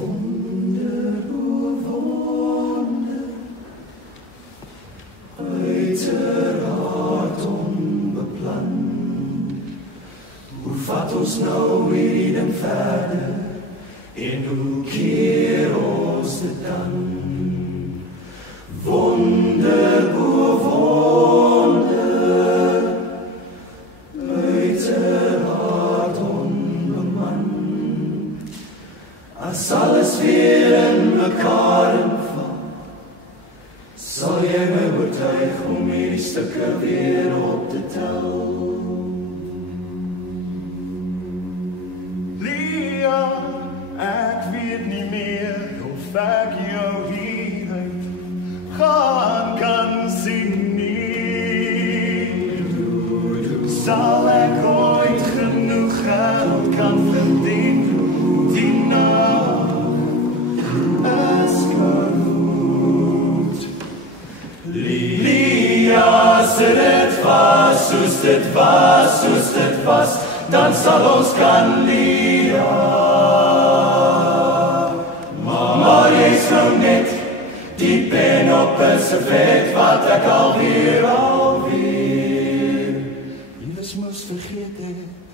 Wonder oor wonder, uiteraard onbeplan. Hoe vat ons nou hierdie ding verder, en hoe keer ons dit dan? Wonder oor wonder, uiteraard onbeman. As alles weer in mekaar inval, sal jy my oortuig om hierdie stukke weer op te tel. Lia, ek weet nie meer of ek jou hieruit gaan kan sien nie. Sal ek ooit genoeg geld kan verdien? Die nacht is geroet. Lia, sit dit vas, soos dit was, dan sal ons kan lia. Maar jy's nou net die pen op 'n servet wat ek alweer. Jy is mos vergeet het.